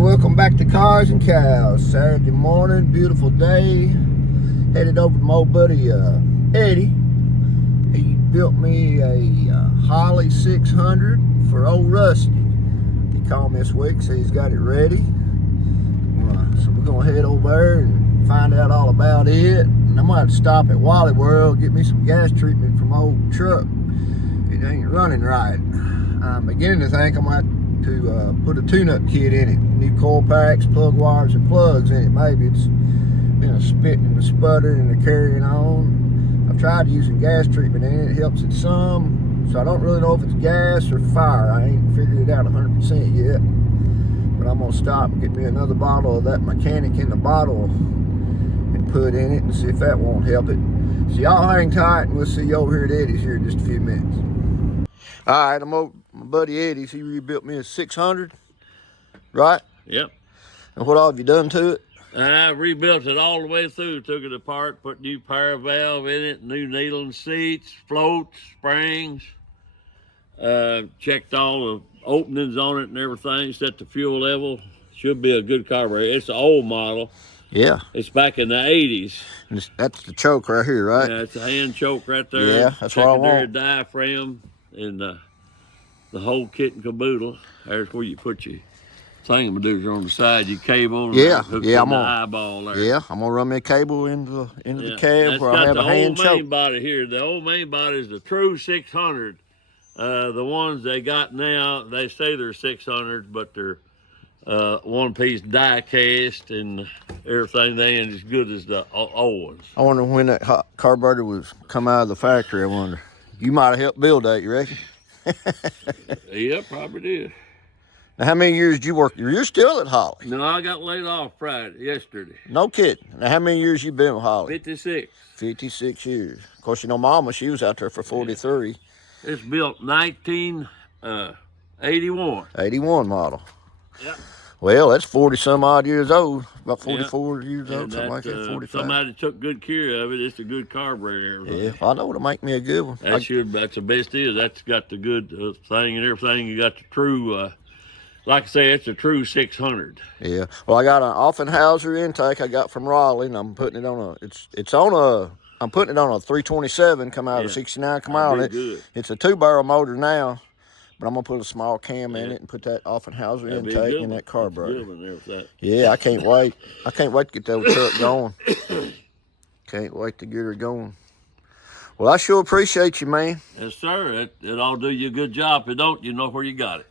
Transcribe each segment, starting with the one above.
welcome back to Cars and Cows. Saturday morning, beautiful day. Headed over to my old buddy Eddie. He built me a Holley 600 for old Rusty. He called me this week, so he's got it ready. So we're gonna head over there and find out all about it. And I'm gonna have to stop at Wally World, get me some gas treatment from my old truck. It ain't running right. I'm beginning to think I'm gonna have to put a tune-up kit in it. New coil packs, plug wires, and plugs in it. Maybe it's been a spitting and a sputtering and a carrying on. I've tried using gas treatment in it. It helps it some. So I don't really know if it's gas or fire. I ain't figured it out 100% yet. But I'm gonna stop and get me another bottle of that mechanic in the bottle and put in it and see if that won't help it. So y'all hang tight and we'll see you over here at Eddie's here in just a few minutes. All right, I'm over my buddy Eddie's. He rebuilt me a 600, right? Yep. And what all have you done to it? I rebuilt it all the way through, took it apart, put new power valve in it, new needle and seats, floats, springs, checked all the openings on it and everything, set the fuel level. Should be a good carburetor. It's an old model. Yeah. It's back in the 80s. And that's the choke right here, right? Yeah, it's a hand choke right there. Yeah, that's what I want. Secondary diaphragm and the whole kit and caboodle. There's where you put your thingamadoozer on the side, your cable, and hooks in the eyeball there. Yeah, I'm gonna run me a cable into the cab where I have a hand choke. That's got the old main body here. The old main body is the true 600. The ones they got now, they say they're 600s, but they're one-piece die cast and everything. They ain't as good as the old ones. I wonder when that carburetor was come out of the factory. I wonder. You might have helped build that, you reckon? Yeah, probably did. Now, how many years did you work? You're still at Holley? No, I got laid off yesterday. No kidding. Now, how many years you been with Holley? 56. 56 years. Of course, you know, Mama, she was out there for 43. It's built 1981. 81 model. Yep. Well, that's 40 some odd years old. About 44 years old, something like that. 45. Somebody took good care of it. It's a good carburetor. Yeah, I know it'll make me a good one. That's the best is. That's got the good thing and everything. You got the true, like I say, it's a true 600. Yeah. Well, I got an Offenhauser intake I got from Raleigh, and I'm putting it on I'm putting it on a 327 come out of 69 come out on it. Good. It's a 2-barrel motor now, but I'm gonna put a small cam in it and put that Offenhauser intake in that carburetor. Yeah, I can't wait. I can't wait to get that old truck going. Can't wait to get her going. Well, I sure appreciate you, man. Yes, sir. It'll do you a good job. If it don't, you know where you got it.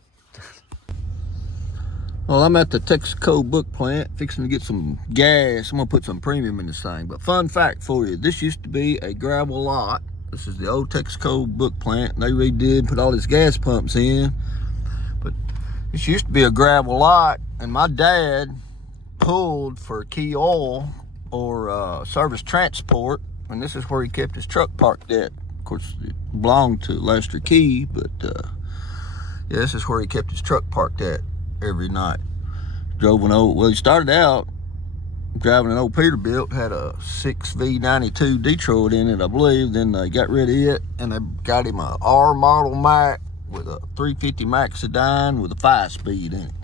Well, I'm at the Texaco book plant fixing to get some gas. I'm gonna put some premium in this thing. But fun fact for you, this used to be a gravel lot. This is the old Texaco book plant. They redid, put all these gas pumps in. But this used to be a gravel lot, and my dad pulled for key oil or service transport, and this is where he kept his truck parked at. Of course, it belonged to Lester Key, but yeah, this is where he kept his truck parked at every night. He started out driving an old Peterbilt, had a 6V92 Detroit in it, I believe. Then they got rid of it, and they got him a R model Mac with a 350 Max sedan with a 5-speed in it.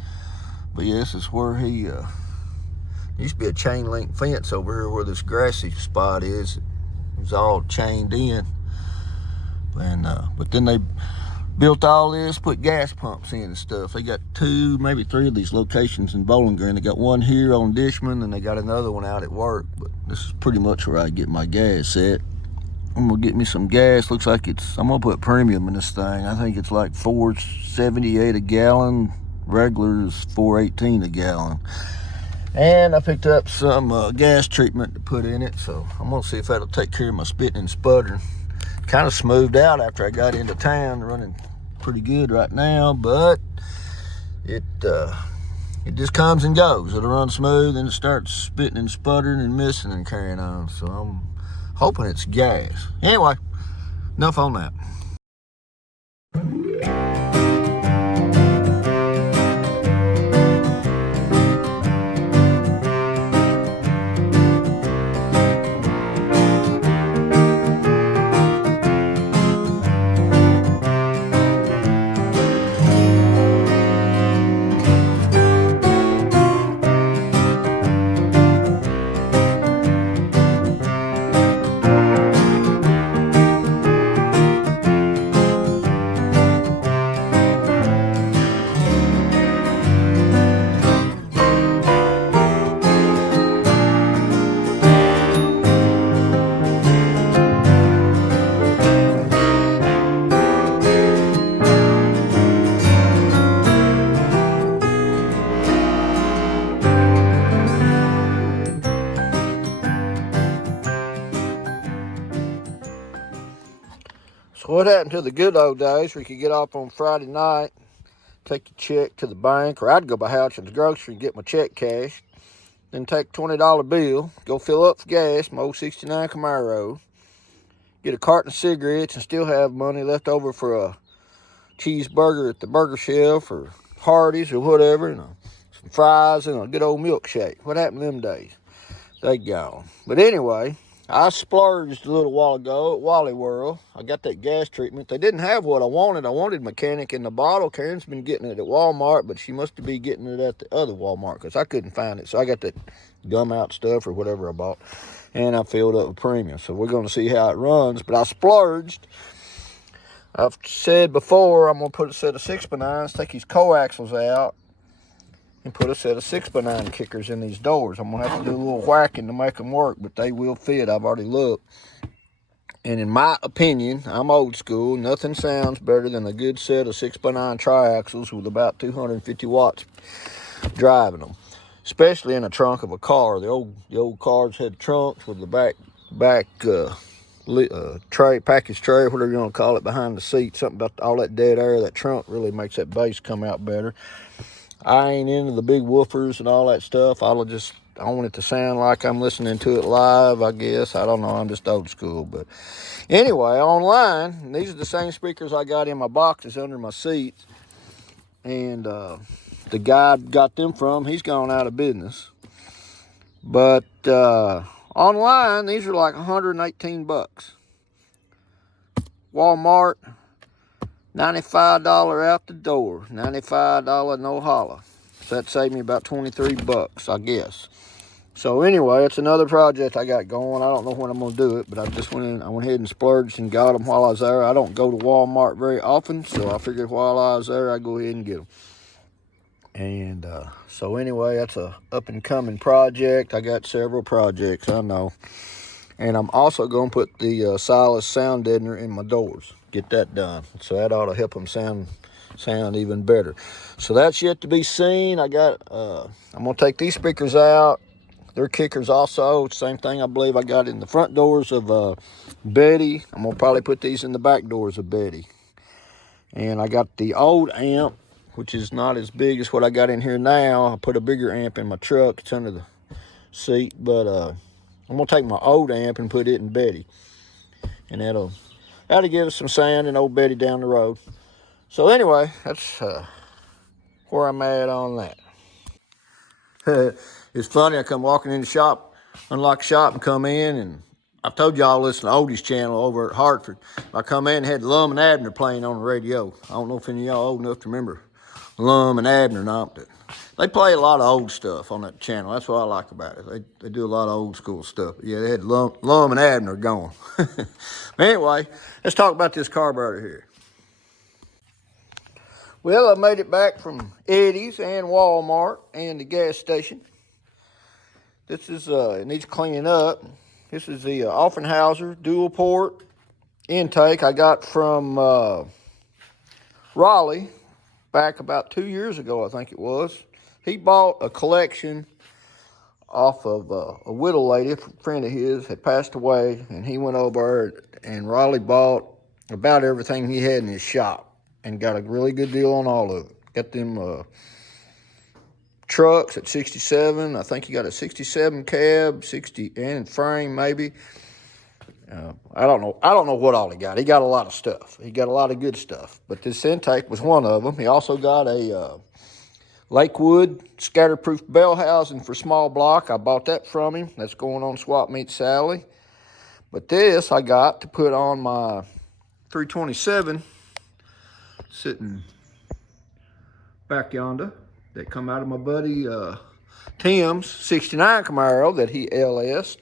But yeah, this is where he used to be a chain link fence over here where this grassy spot is. It was all chained in, and but then they built all this, put gas pumps in and stuff. They got 2, maybe 3 of these locations in Bowling Green. They got one here on Dishman, and they got another one out at work. But this is pretty much where I get my gas at. I'm gonna get me some gas. Looks like I'm gonna put premium in this thing. I think it's like $4.78 a gallon. Regular is $4.18 a gallon. And I picked up some gas treatment to put in it, so I'm gonna see if that'll take care of my spitting and sputtering. Kind of smoothed out after I got into town, running pretty good right now, but it just comes and goes. It'll run smooth and it starts spitting and sputtering and missing and carrying on. So I'm hoping it's gas. Anyway, enough on that. So what happened to the good old days where you could get off on Friday night, take your check to the bank, or I'd go by house at the grocery and get my check cashed, then take a $20 bill, go fill up for gas, my old 69 Camaro, get a carton of cigarettes and still have money left over for a cheeseburger at the burger shelf or Hardee's or whatever, and some fries and a good old milkshake. What happened to them days? They gone. But anyway, I splurged a little while ago at Wally World. I got that gas treatment. They didn't have what I wanted. I wanted mechanic in the bottle. Karen's been getting it at Walmart, but she must be getting it at the other Walmart because I couldn't find it. So I got that gum out stuff or whatever I bought, and I filled up with premium. So we're going to see how it runs. But I splurged. I've said before I'm going to put a set of 6x9s, take these coaxials out, and put a set of 6x9 kickers in these doors. I'm going to have to do a little whacking to make them work, but they will fit. I've already looked. And in my opinion, I'm old school. Nothing sounds better than a good set of 6x9 triaxles with about 250 watts driving them, especially in the trunk of a car. The old cars had trunks with the back tray, package tray, whatever you want to call it, behind the seat. Something about all that dead air. That trunk really makes that bass come out better. I ain't into the big woofers and all that stuff. I want it to sound like I'm listening to it live, I guess. I don't know. I'm just old school. But anyway, online, these are the same speakers I got in my boxes under my seats. And the guy I got them from, he's gone out of business. But online, these are like $118. Walmart, $95 out the door, $95 no holla. So that saved me about $23, I guess. So anyway, it's another project I got going. I don't know when I'm gonna do it, but I went ahead and splurged and got them while I was there. I don't go to Walmart very often, so I figured while I was there, I'd go ahead and get them. And so anyway, that's a up and coming project. I got several projects, I know. And I'm also gonna put the Silas sound deadener in my doors. Get that done. So that ought to help them sound even better. So that's yet to be seen. I'm gonna take these speakers out. They're kickers also. Same thing I believe I got in the front doors of Betty. I'm gonna probably put these in the back doors of Betty. And I got the old amp, which is not as big as what I got in here now. I put a bigger amp in my truck. It's under the seat, but I'm gonna take my old amp and put it in Betty. And that'll give us some sound in old Betty down the road. So anyway, that's where I'm at on that. It's funny, I come walking in the shop, unlock the shop and come in, and I've told y'all I listen to Oldie's channel over at Hartford. I come in and had Lum and Abner playing on the radio. I don't know if any of y'all old enough to remember Lum and Abner or not, but they play a lot of old stuff on that channel. That's what I like about it. They do a lot of old school stuff. But yeah, they had Lum and Abner going. But anyway, let's talk about this carburetor here. Well, I made it back from Eddie's and Walmart and the gas station. This is, it needs cleaning up. This is the Offenhauser dual port intake I got from Raleigh back about 2 years ago, I think it was. He bought a collection off of a widow lady, a friend of his had passed away, and he went over and Raleigh bought about everything he had in his shop and got a really good deal on all of it. Got them trucks at 67. I think he got a 67 cab, 60 and frame maybe. I don't know what all he got. He got a lot of stuff. He got a lot of good stuff. But this intake was one of them. He also got a Lakewood scatterproof bell housing for small block. I bought that from him. That's going on Swap Meet Sally. But this I got to put on my 327 sitting back yonder that come out of my buddy Tim's 69 Camaro that he LS'd.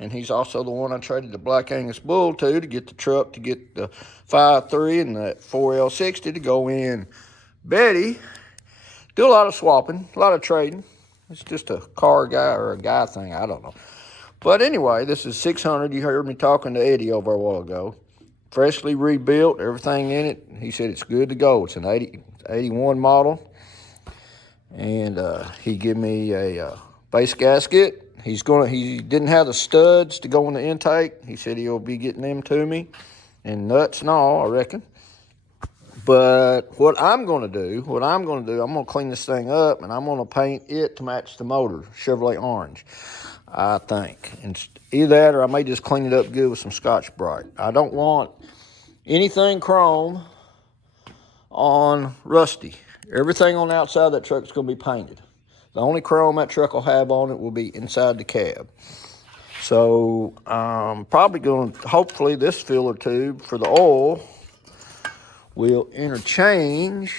And he's also the one I traded the Black Angus Bull to get the truck, to get the 5.3 and the 4L60 to go in Betty. Do a lot of swapping, a lot of trading. It's just a car guy or a guy thing, I don't know. But anyway, this is 600. You heard me talking to Eddie over a while ago. Freshly rebuilt, everything in it. He said it's good to go. It's an 81 model. And he gave me a base gasket. He didn't have the studs to go in the intake. He said he'll be getting them to me. and nuts and all, I reckon. But what I'm going to do, I'm going to clean this thing up, and I'm going to paint it to match the motor, Chevrolet orange, I think. And either that, or I may just clean it up good with some Scotch-Brite. I don't want anything chrome on rusty. Everything on the outside of that truck is going to be painted. The only chrome that truck will have on it will be inside the cab. So I'm probably going to, hopefully this filler tube for the oil will interchange.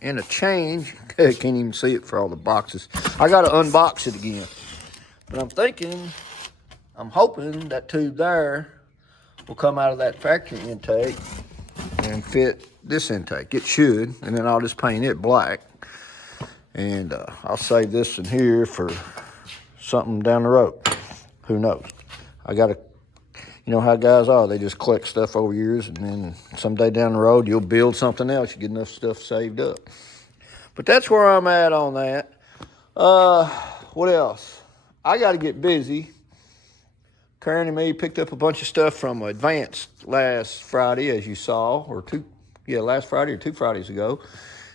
Can't even see it for all the boxes. I got to unbox it again. But I'm hoping that tube there will come out of that factory intake and fit this intake. It should, and then I'll just paint it black. And I'll save this in here for something down the road. Who knows? I got to, you know how guys are. They just collect stuff over years, and then someday down the road, you'll build something else. You get enough stuff saved up. But that's where I'm at on that. What else? I got to get busy. Karen and me picked up a bunch of stuff from Advanced last Friday, as you saw, last Friday or 2 Fridays ago.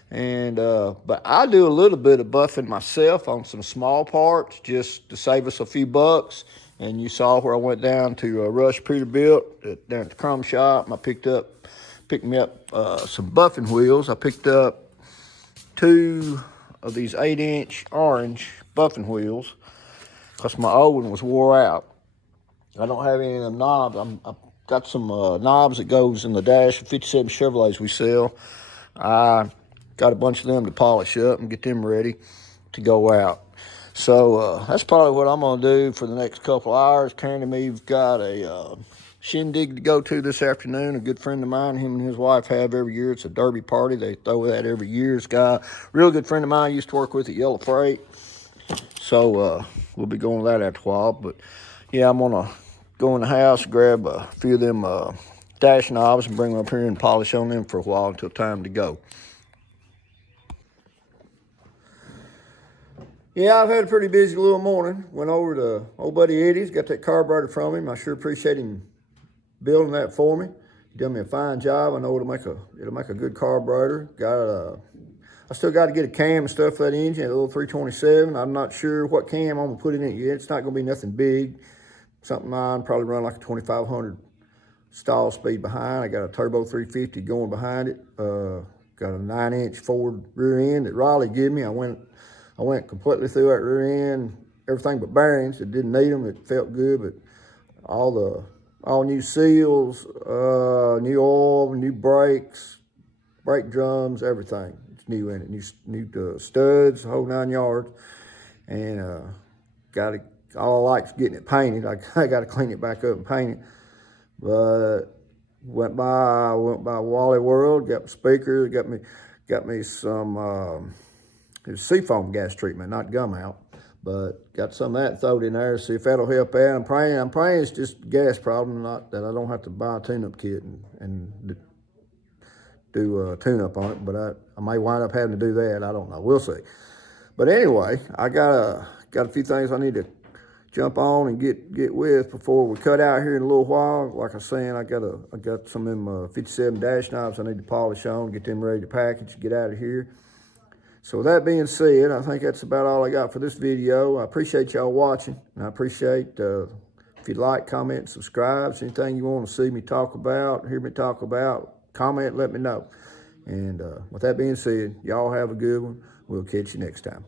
And but I do a little bit of buffing myself on some small parts just to save us a few bucks. And you saw where I went down to Rush Peterbilt down at the Chrome Shop. And I picked me up some buffing wheels. I picked up 2 of these 8-inch orange buffing wheels because my old one was wore out. I don't have any of them knobs. I've got some knobs that goes in the dash of 57 Chevrolets we sell. I got a bunch of them to polish up and get them ready to go out. So that's probably what I'm going to do for the next couple hours. Karen and me have got a shindig to go to this afternoon. A good friend of mine, him and his wife have every year. It's a derby party. They throw that every year. This guy, real good friend of mine, used to work with at Yellow Freight. So we'll be going to that after a while. But yeah, I'm going to go in the house, grab a few of them dash knobs and bring them up here and polish on them for a while until time to go. Yeah, I've had a pretty busy little morning. Went over to old buddy Eddie's, got that carburetor from him. I sure appreciate him building that for me. He done me a fine job. I know it'll make a good carburetor. I still got to get a cam and stuff for that engine, a little 327. I'm not sure what cam I'm gonna put in it yet. It's not gonna be nothing big. Something mine probably run like a 2500 stall speed behind. I got a turbo 350 going behind it. Got a 9-inch Ford rear end that Raleigh gave me. I went completely through that rear end, everything but bearings. It didn't need them. It felt good, but all new seals, new oil, new brakes, brake drums, everything. It's new in it. New studs, the whole 9 yards. And all I like is getting it painted. I got to clean it back up and paint it. But went by Wally World, got speakers, got me some. It was seafoam gas treatment, not gum out, but got some of that thrown in there. See if that'll help out. I'm praying it's just a gas problem, not that I don't have to buy a tune-up kit and do a tune-up on it. But I may wind up having to do that. I don't know. We'll see. But anyway, I got a few things I need to jump on and get with before we cut out here in a little while. Like I was saying, I got some of them 57 dash knobs I need to polish on, get them ready to package, get out of here. So with that being said, I think that's about all I got for this video. I appreciate y'all watching, and I appreciate if you'd like, comment, subscribe. If anything you want to see me talk about, hear me talk about, comment, let me know. And with that being said, y'all have a good one. We'll catch you next time.